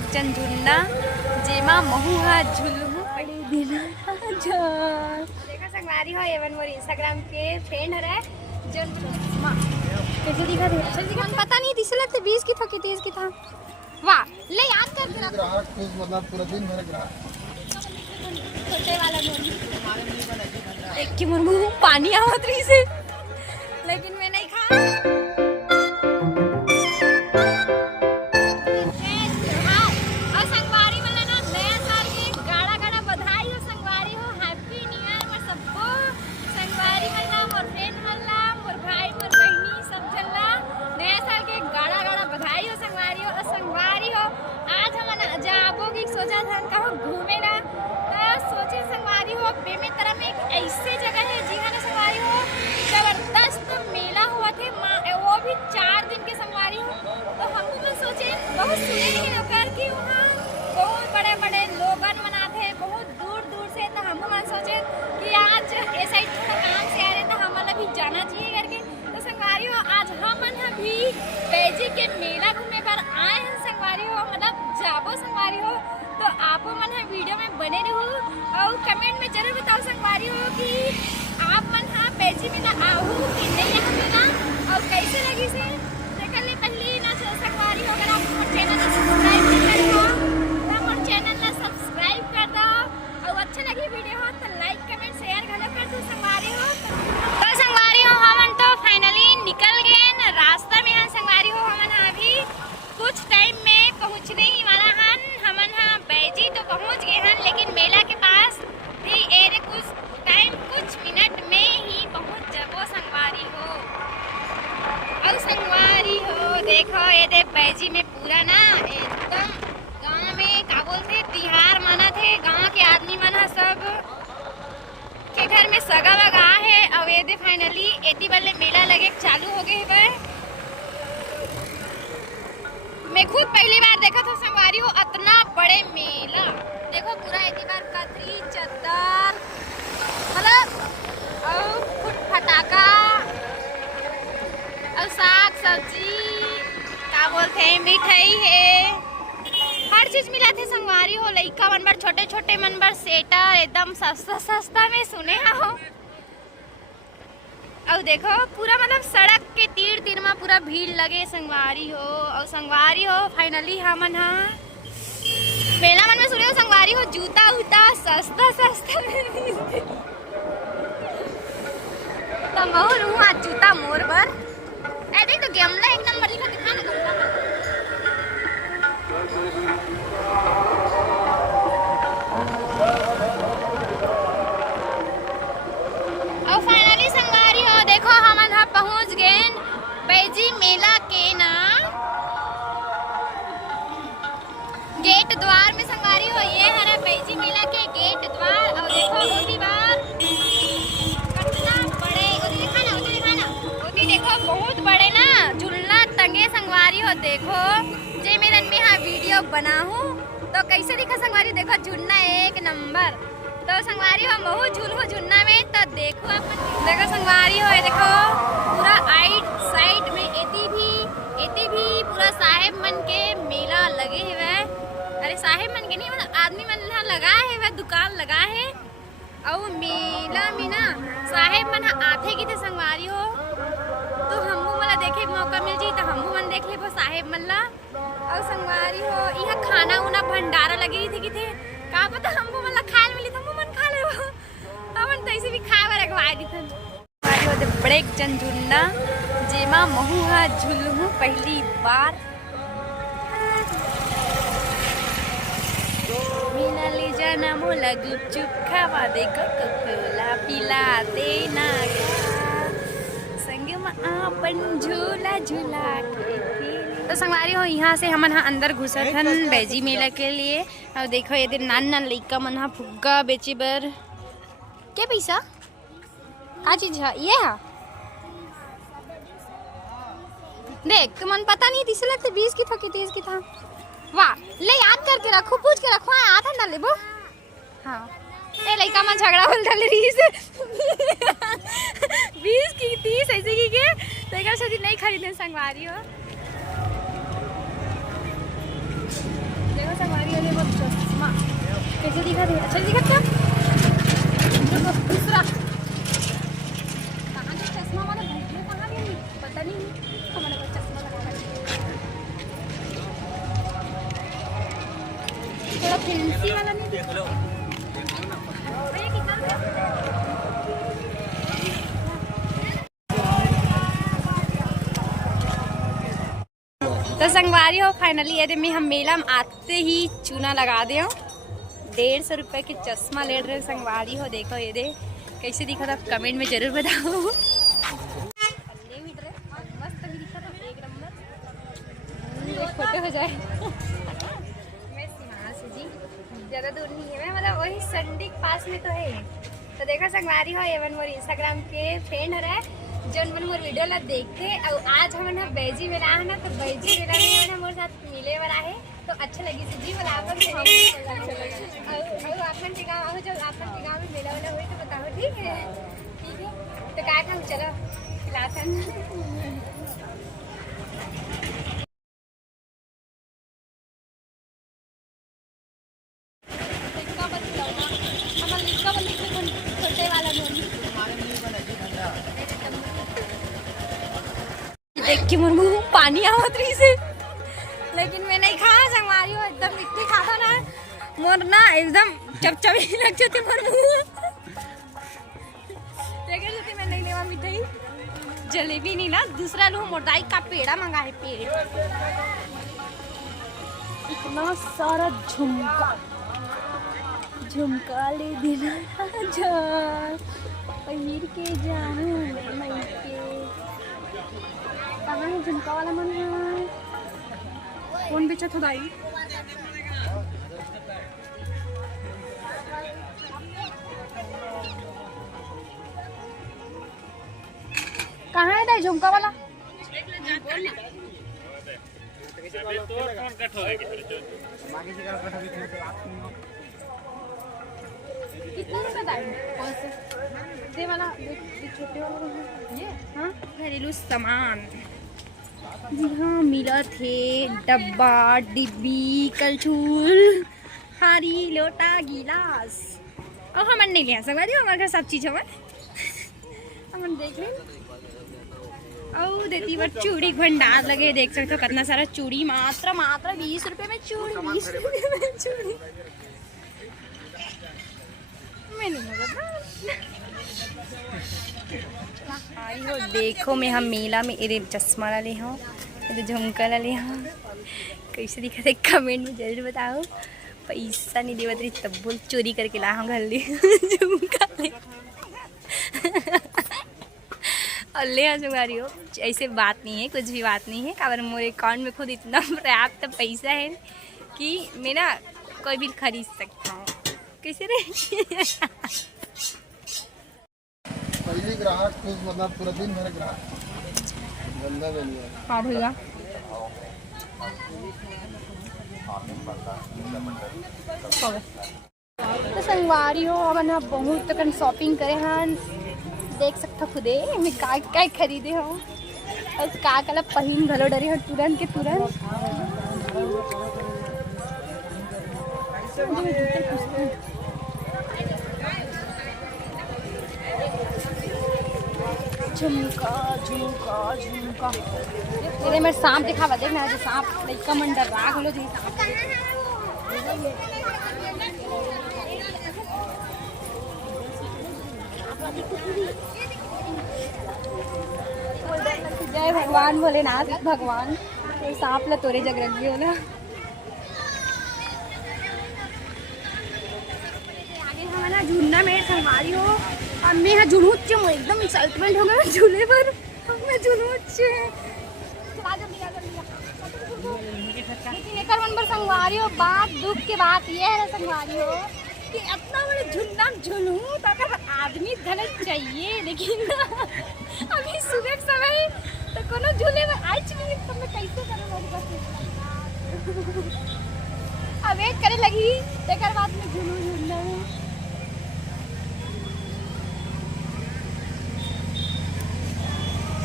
Break जन झुन्ना जेमा महू हा झुलहू पड़े दिन देखा संगवारी हो एवन मोर इंस्टाग्राम के फ्रेंड हरे जन कैसे दिखा दे अच्छा दिखा पता नहीं दिसला ते 20 की था कि 30 की था वाह ले याद कर के ग्राहक खुश मतलब पूरा दिन भर ग्राहक छोटे वाला बोल एक की मुर्मू पानी आवत रही से लेकिन मैं नहीं खा सोचा था कहो घूमे ना तो सोचे संगवारी हो बेमेतरा में एक ऐसे जगह है जिहा ने संगवारी हो जबरदस्त मेला हुआ थे वो भी 4 दिन के संगवारी हो तो हम लोग सोचे बहुत सुने ही नौकर कि वहाँ बहुत बड़े बड़े लोगन मनाते हैं बहुत दूर दूर से तो हम लोग सोचे कि आज ऐसा ही थोड़ा काम से आ रहे तो हमारा भी जाना चाहिए करके तो संगवारी हो आज हम भी बैजी के मेला घूमने पर आए हैं संगवारी हो मतलब जाबो संगवारी हो तो आप मन है वीडियो में बने रहो और कमेंट में जरूर बताओ संगवारी हो कि आप मन हाँ पैसे में ना आओ कि नहीं यहाँ पे ना और कैसे लगी से देखा ले पहले ना संगवारी हो अगर आप चैनल सब्सक्राइब नहीं कर हो तो हमारे चैनल ना सब्सक्राइब कर दो और अच्छा लगी वीडियो हो तो लाइक कमेंट शेयर घलो कर दो संगवारी हो तो संगवारी हो हम तो फाइनली निकल गए न रास्ता में संगवारी हो हम अभी कुछ टाइम में पहुँचने ही वाला हन हमन हाँ बैजी तो पहुँच गए हैं लेकिन मेला के पास भी एरे कुछ टाइम कुछ मिनट में ही पहुँच जाबो संगवारी हो और संगवारी हो देखो ये दे बैजी में पूरा ना एकदम गांव में का बोलते तिहार मना थे गांव के आदमी मना सब के घर में सगा वगा है और ये दे फाइनली एती वाले मेला लगे चालू हो गए है मैं खुद पहली बार देखा था संगवारी हो इतना बड़े मेला देखो पूरा एक बार कतरी चद्दर मतलब और फटाका और साग सब्जी क्या बोलते हैं मिठाई है हर चीज मिला थे संगवारी हो लइका मन बर छोटे छोटे मन बर स्वेटर एकदम सस्ता सस्ता में सुने हो और देखो पूरा मतलब सड़क के तीर तीर में पूरा भीड़ लगे संगवारी हो और संगवारी हो फाइनली हमन हाँ मेला मन में सुने हो संगवारी हो जूता उता सस्ता सस्ता तो मोर हूँ आज जूता मोर पर ए देख तो गमला एक नंबर लिखा दिखा ना गमला और फाइनली संगवारी हो देखो हमन हा पहुंच गए बैजी मेला के ना गेट द्वार में संगवारी हो ये हरा बैजी मेला के गेट द्वार और देखो ओदी बार कितना बड़े ओदी दिखा ना ओदी देखो बहुत बड़े ना झूलना टंगे संगवारी हो देखो जे मेरन में हाँ वीडियो बनाऊं तो कैसे दिखा संगवारी देखो झूलना एक नंबर तो संगवारी हो महू झूल हो झुन्ना में तो देखो अपन देखो संगवारी हो देखो पूरा साइड में एती भी पूरा साहेब मन के मेला लगे हुए अरे साहेब मन के नहीं मतलब आदमी मन लगा है वह दुकान लगा है और मेला में ना साहेब मन आते की थे संगवारी हो तो हमू मला देखे मौका मिल जी तो हमू मन देख ले वो साहेब मन ला और संगवारी हो यहाँ खाना उना भंडारा लगी थी कि थे का पता हमको मतलब खाए मिली था मन खा ले हमन तो ऐसे भी खाए बर रखवाए दी थन भाई होते ब्रेक जन झुन्ना जेमा महू हा झुलहू पहली बार मीना ले जाना मोला गुपचुप खावा दे कोला पिला देना संग में अपन झूला झूला के तो संगवारी हो यहाँ से हमन हाँ अंदर घुसत हन बैजी मेला के लिए और देखो ये दिन नान नान लइका मन हाँ फुग्गा बेचे बर क्या पैसा का चीज है ये है देख तो मन पता नहीं दिसला तो 20 की था कि 30 की था वाह ले याद करके रखो पूछ के रखो आता ना लेबो हाँ ए लइका मन झगड़ा बोल डाले रही से 20 की 30 ऐसे की के लेकर शादी नहीं खरीदने संगवारी हो देखो कैसे दिखा दे? अच्छा दिखा क्या? देखो दूसरा कहाँ से चश्मा वाला भैया कहाँ गई? पता नहीं हमारे पास चश्मा लगा है। थोड़ा फैंसी वाला नहीं देख लो भैया कितना रुपया? तो संगवारी हो फाइनली ये में हम मेला में आते ही चूना लगा दे 150 रुपये के चश्मा ले रहे संगवारी हो। देखो ये दे कैसे दिखा था कमेंट में जरूर बताओ। मस्त भी दिखा था एक नंबर। फोटो हो जाए। मैं सीमा से जी ज़्यादा दूर नहीं है, मैं मतलब वही संडी के पास में तो है। तो देखो संगवारी हो एवन मोर इंस्टाग्राम के फ्रेंड है जो मन मोर वीडियो ला देखते और आज हम ना बैजी मेला है ना, तो बैजी मेला में मोर साथ मिले वाला है तो अच्छा लगी से जी बोला अपन से और अपन के गाँव आओ जब अपन के गाँव में मेला वाला हुई तो बताओ। ठीक है तो क्या खाऊँ चलो खिलाते हैं। छोटे वाला देख के मुर्मू पानी आवत रही से, लेकिन मैं नहीं खाया संगवारी हो एकदम मिट्टी खाता ना मोर ना एकदम चपचपी लग जाते मुर्मू। लेकिन जैसे मैं नहीं लेवा मिठाई जलेबी नहीं ना दूसरा लूँ मोटाई का पेड़ा मंगा है। पेड़ इतना सारा झुमका ले देना जा पहिर के जाऊँ मैं के कहाँ है झुमका वाला मन है? कौन बेचा था दाई? कहाँ है दाई झुमका वाला? कितना रुपया दाई? कौन से? दे वाला छोटे वाला ये हाँ घरेलू सामान जी हाँ मिला थे डब्बा डिब्बी कलछुल हारी लोटा गिलास और हमन नहीं लिया सकवा दियो हमारे घर सब चीज हवन हमन देख ले और देती बार चूड़ी भंडार लगे देख सकते हो कितना सारा चूड़ी मात्र 20 रुपए में चूड़ी 20 रुपए में चूड़ी मैंने आई हो। देखो मैं हम मेला में इधर चश्मा ला ले हूँ इधर झुमका ला ले हूँ कैसे दिखा थे कमेंट में जरूर बताओ। पैसा नहीं देवत रही तब बोल चोरी करके ला हूँ घर ले झुमका ले और ले झुमकारी हो। ऐसे बात नहीं है कुछ भी बात नहीं है काबर मोरे अकाउंट में खुद इतना पर्याप्त पैसा है कि मैं ना कोई भी खरीद सकता हूँ। कैसे रे पहली ग्राहक खुद मतलब पूरा दिन भर ग्राहक गंदा नहीं है। हाँ भैया तो संगवारी हो अब ना बहुत तक शॉपिंग करे हैं देख सकता खुदे मैं का खरीदे हो और का कला पहिन भलो डरे हो तुरंत के तुरंत। झुमका झुमका झुमका तेरे मेरे सांप दिखावा देखना जो सांप लड़का मंडर राग लो जी सांप जय भगवान भोलेनाथ भगवान तो सांप ला तोरे जग रख दियो ना। आगे हमारा झूलना में संगवारी हो और मैं यहाँ झुलूच एकदम एक्साइटमेंट हो गया झूले पर मैं झुलूच लेकिन एक नंबर संगवारी हो। बात दुख की बात ये है संगवारी हो कि इतना बड़े झुलना झुलूं तो अगर आदमी गलत चाहिए लेकिन अभी सुबह के समय तो कोनो झूले में आई चली तो मैं कैसे करूँ अब वेट करे लगी एक बात में झूलना है।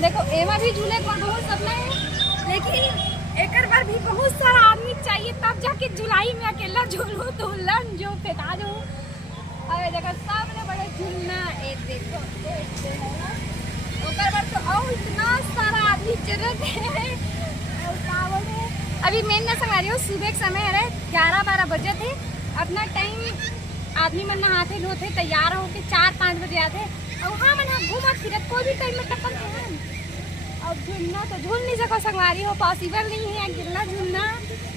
देखो एमा भी झूले पर बहुत सपना है लेकिन एक बार भी बहुत सारा आदमी चाहिए तब जाके जुलाई में अकेला झूलो तो लन जो फेंका दो। अरे देखो सामने बड़े झूलना एक देखो ओकर बार तो और इतना सारा आदमी जरूरत है। अभी मेन ना संगारी हो सुबह के समय है 11-12 बजे थे अपना टाइम आदमी मन नहाते धोते तैयार होके 4-5 बजे आते और वहाँ मन घूमा फिरत कोई भी टाइम में टपक है। अब झूलना तो झूल नहीं सको संगवारी हो पॉसिबल नहीं है गिरना झूलना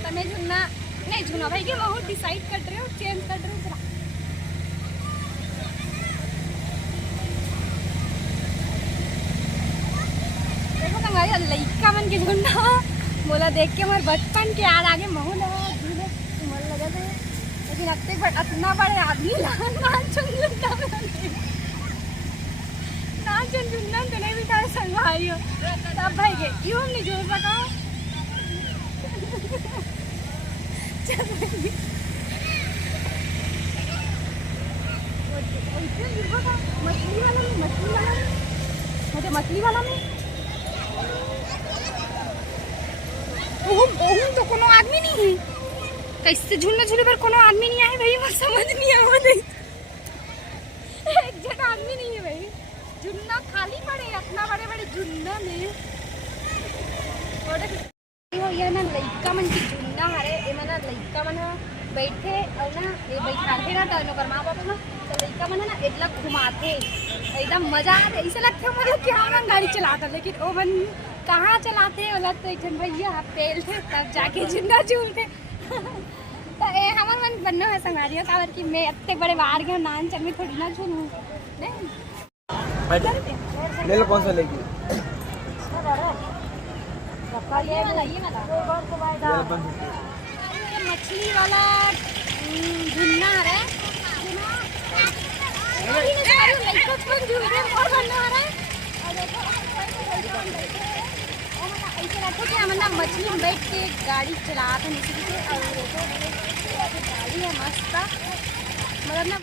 तमें झूलना नहीं झूलना भाई कि बहुत डिसाइड कर रहे हो चेंज कर रहे हो। देखो संगवारी लइका मन के झूलना बोला देख के हमारे बचपन के याद आगे महू लगा झूले मन लगा थे लेकिन इतना बड़े आदमी नाचन तो नहीं बिठा संगवारी हो तब भाई के क्यों नहीं जोड़ सका। मछली वाला में ओहू तो कोनो आदमी नहीं है कैसे झूलने झूले पर कोनो आदमी नहीं आए भाई वो समझ नहीं आवा नहीं एक जगह आदमी नहीं है भाई झूलना खाली पड़े इतना बड़े बड़े झूलना में और ये ना लइका मन की झूलना हरे ए मना लइका मन बैठे और ना ये बैठाते ना तो ओकर मां बाप ना तो लइका मन ना इतना घुमाते एकदम मजा आते ऐसे लगते मतलब कि हम गाड़ी चलाता लेकिन ओ मन कहाँ चलाते बोला तो एक भैया पेल थे तब जाके झूलना झूलते तो ए हमार मन बनना है संगारियों का कि मैं इतने बड़े बाहर गया नान चल में थोड़ी ना झूलूं नहीं ले लो कौन सा लेगी मछली वाला झूलना है मछली में बैठ के गाड़ी चला था नीचे और गाड़ी है मस्त मतलब ना